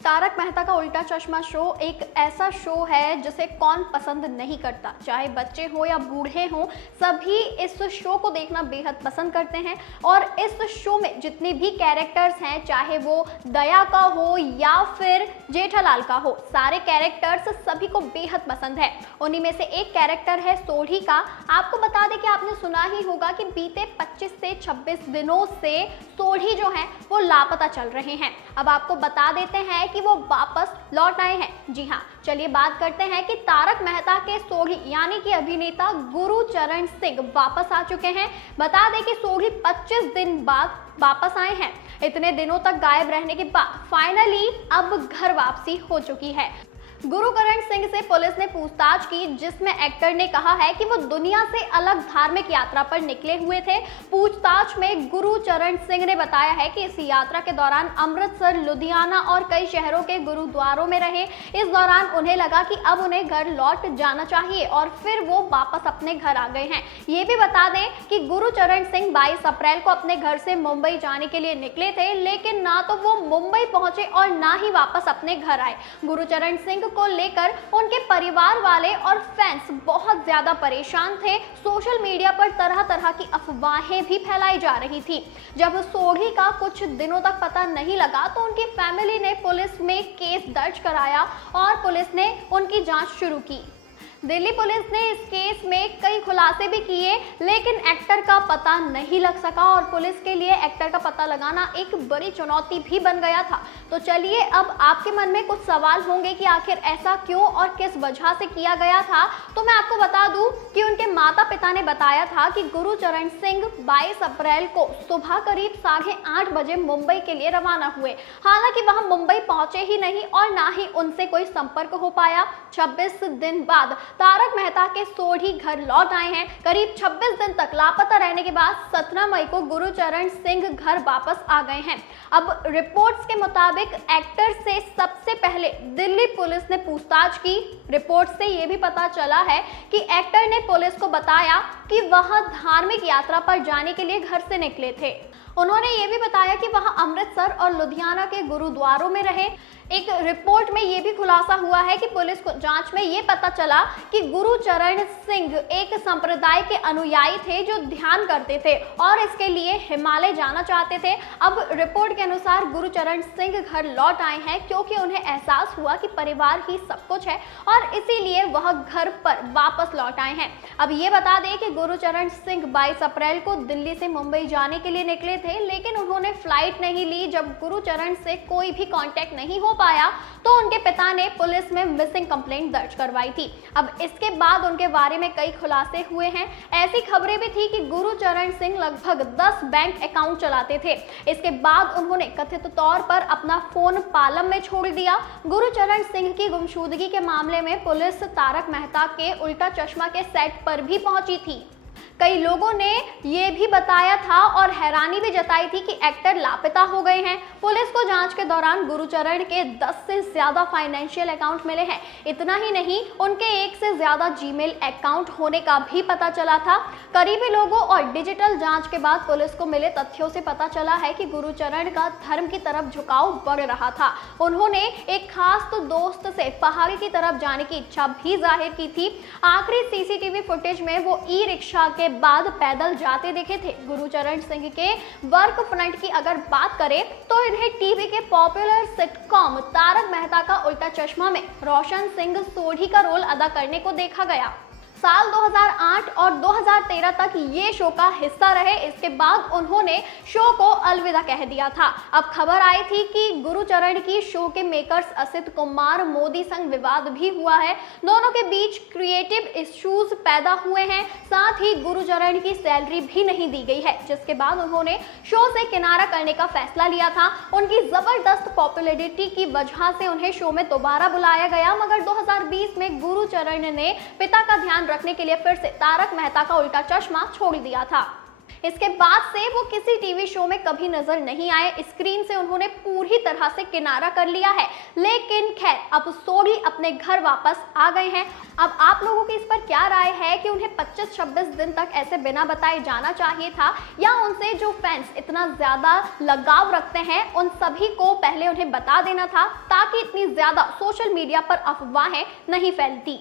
तारक मेहता का उल्टा चश्मा शो एक ऐसा शो है जिसे कौन पसंद नहीं करता, चाहे बच्चे हो या बूढ़े हो, सभी इस शो को देखना बेहद पसंद करते हैं। और इस शो में जितने भी कैरेक्टर्स हैं, चाहे वो दया का हो या फिर जेठालाल का हो, सारे कैरेक्टर्स सभी को बेहद पसंद है। उन्हीं में से एक कैरेक्टर है सोढ़ी का। आपको बता दें कि आपने सुना ही होगा कि बीते 25 से 26 दिनों से सोढ़ी जो है वो लापता चल रहे हैं। अब आपको बता देते हैं कि वो वापस लौट आए हैं। जी हाँ, चलिए बात करते हैं कि तारक मेहता के सोढ़ी यानी कि अभिनेता गुरुचरण सिंह वापस आ चुके हैं। बता दें कि सोढ़ी 25 दिन बाद वापस आए हैं। इतने दिनों तक गायब रहने के बाद फाइनली अब घर वापसी हो चुकी है। गुरुचरण सिंह से पुलिस ने पूछताछ की, जिसमें एक्टर ने कहा है कि वो दुनिया से अलग धार्मिक यात्रा पर निकले हुए थे। पूछताछ में गुरुचरण सिंह ने बताया है कि इस यात्रा के दौरान अमृतसर, लुधियाना और कई शहरों के गुरुद्वारों में रहे। इस दौरान उन्हें लगा कि अब उन्हें घर लौट जाना चाहिए और फिर वो वापस अपने घर आ गए हैं। ये भी बता दें कि गुरुचरण सिंह 22 अप्रैल को अपने घर से मुंबई जाने के लिए निकले थे, लेकिन ना तो वो मुंबई पहुंचे और ना ही वापस अपने घर आए। गुरुचरण सिंह को लेकर उनके परिवार वाले और फैंस बहुत ज्यादा परेशान थे। सोशल मीडिया पर तरह तरह की अफवाहें भी फैलाई जा रही थी। जब सोढ़ी का कुछ दिनों तक पता नहीं लगा तो उनकी फैमिली ने पुलिस में केस दर्ज कराया और पुलिस ने उनकी जांच शुरू की। दिल्ली पुलिस ने इस केस में कई खुलासे भी किए, लेकिन एक्टर का पता नहीं लग सका और पुलिस के लिए एक्टर का पता लगाना एक बड़ी चुनौती भी बन गया था। तो चलिए, अब आपके मन में कुछ सवाल होंगे कि आखिर ऐसा क्यों और किस वजह से किया गया था। तो मैं आपको बता दूं कि उनके माता पिता ने बताया था कि गुरुचरण सिंह 22 अप्रैल को सुबह करीब 8:30 बजे मुंबई के लिए रवाना हुए। हालांकि वहां मुंबई पहुंचे ही नहीं और ना ही उनसे कोई संपर्क हो पाया। 26 दिन बाद तारक मेहता के सोढ़ी घर लौट आए हैं। करीब 26 दिन तक लापता रहने के बाद 17 मई को गुरुचरण सिंह घर वापस आ गए हैं। अब रिपोर्ट्स के मुताबिक एक्टर से सबसे पहले दिल्ली पुलिस ने पूछताछ की। रिपोर्ट से यह भी पता चला है कि एक्टर ने पुलिस को बताया कि वह धार्मिक यात्रा पर जाने के लिए घर से निकले थे। उन्होंने ये भी बताया कि वह अमृतसर और लुधियाना के गुरुद्वारों में रहे। एक रिपोर्ट में यह भी खुलासा हुआ है कि पुलिस को जांच में यह पता चला कि गुरुचरण सिंह एक संप्रदाय के अनुयायी थे जो ध्यान करते थे और इसके लिए हिमालय जाना चाहते थे। अब रिपोर्ट के अनुसार गुरुचरण सिंह घर लौट आए हैं क्योंकि उन्हें एहसास हुआ कि परिवार ही सब कुछ है और इसीलिए वह घर पर वापस लौट आए हैं। अब ये बता दें कि गुरुचरण सिंह 22 अप्रैल को दिल्ली से मुंबई जाने के लिए निकले थे, लेकिन उन्होंने फ्लाइट नहीं ली। जब गुरुचरण से कोई भी कांटेक्ट नहीं हो पाया तो उनके पिता ने पुलिस में मिसिंग कंप्लेंट दर्ज करवाई थी। अब इसके बाद उनके बारे में कई खुलासे हुए हैं। ऐसी खबरें भी थी कि गुरुचरण सिंह लगभग 10 बैंक अकाउंट चलाते थे। इसके बाद उन्होंने कथित तौर पर अपना फोन पालम में छोड़ दिया। गुरुचरण सिंह की गुमशुदगी के मामले में पुलिस तारक मेहता के उल्टा चश्मा के सेट पर भी पहुंची थी। कई लोगों ने यह भी बताया था और हैरानी भी जताई थी कि एक्टर लापता हो गए हैं। पुलिस को जांच के दौरान गुरुचरण के 10 से ज्यादा फाइनेंशियल अकाउंट मिले हैं। इतना ही नहीं, उनके 1 से ज्यादा जीमेल अकाउंट होने का भी पता चला था। करीबी लोगों और डिजिटल जांच के बाद पुलिस को मिले तथ्यों से पता चला है कि गुरुचरण का धर्म की तरफ झुकाव बढ़ रहा था। उन्होंने एक खास दोस्त से पहाड़ी की तरफ जाने की इच्छा भी जाहिर की थी। आखिरी सीसीटीवी फुटेज में वो ई रिक्शा के बाद पैदल जाते दिखे थे। गुरुचरण सिंह के वर्क फ्रंट की अगर बात करें तो इन्हें टीवी के पॉपुलर सिटकॉम तारक मेहता का उल्टा चश्मा में रोशन सिंह सोढ़ी का रोल अदा करने को देखा गया। साल 2008 और 2013 तक ये शो का हिस्सा रहे। इसके बाद उन्होंने शो को अलविदा कह दिया था। अब खबर आई थी कि गुरुचरण की शो के मेकर्स असित कुमार मोदी संग विवाद भी हुआ है। दोनों के बीच क्रिएटिव इश्यूज पैदा हुए हैं। साथ ही गुरुचरण की सैलरी भी नहीं दी गई है, जिसके बाद उन्होंने शो से किनारा करने का फैसला लिया था। उनकी जबरदस्त पॉपुलैरिटी की वजह से उन्हें शो में दोबारा बुलाया गया, मगर 2020 में गुरुचरण ने पिता का ध्यान रखने के लिए फिर से तारक मेहता का उल्टा चश्मा छोड़ दिया था। इसके बाद से वो किसी टीवी शो में कभी नजर नहीं आए। स्क्रीन से उन्होंने पूरी तरह से किनारा कर लिया है। लेकिन खैर, अब सोडी अपने घर वापस आ गए हैं। अब आप लोगों की इस पर क्या राय है कि उन्हें 25-26 दिन तक ऐसे बिना बताए जाना चाहिए था, या उनसे जो फैंस इतना ज्यादा लगाव रखते हैं उन सभी को पहले उन्हें बता देना था, ताकि इतनी ज्यादा सोशल मीडिया पर अफवाहें नहीं फैलती।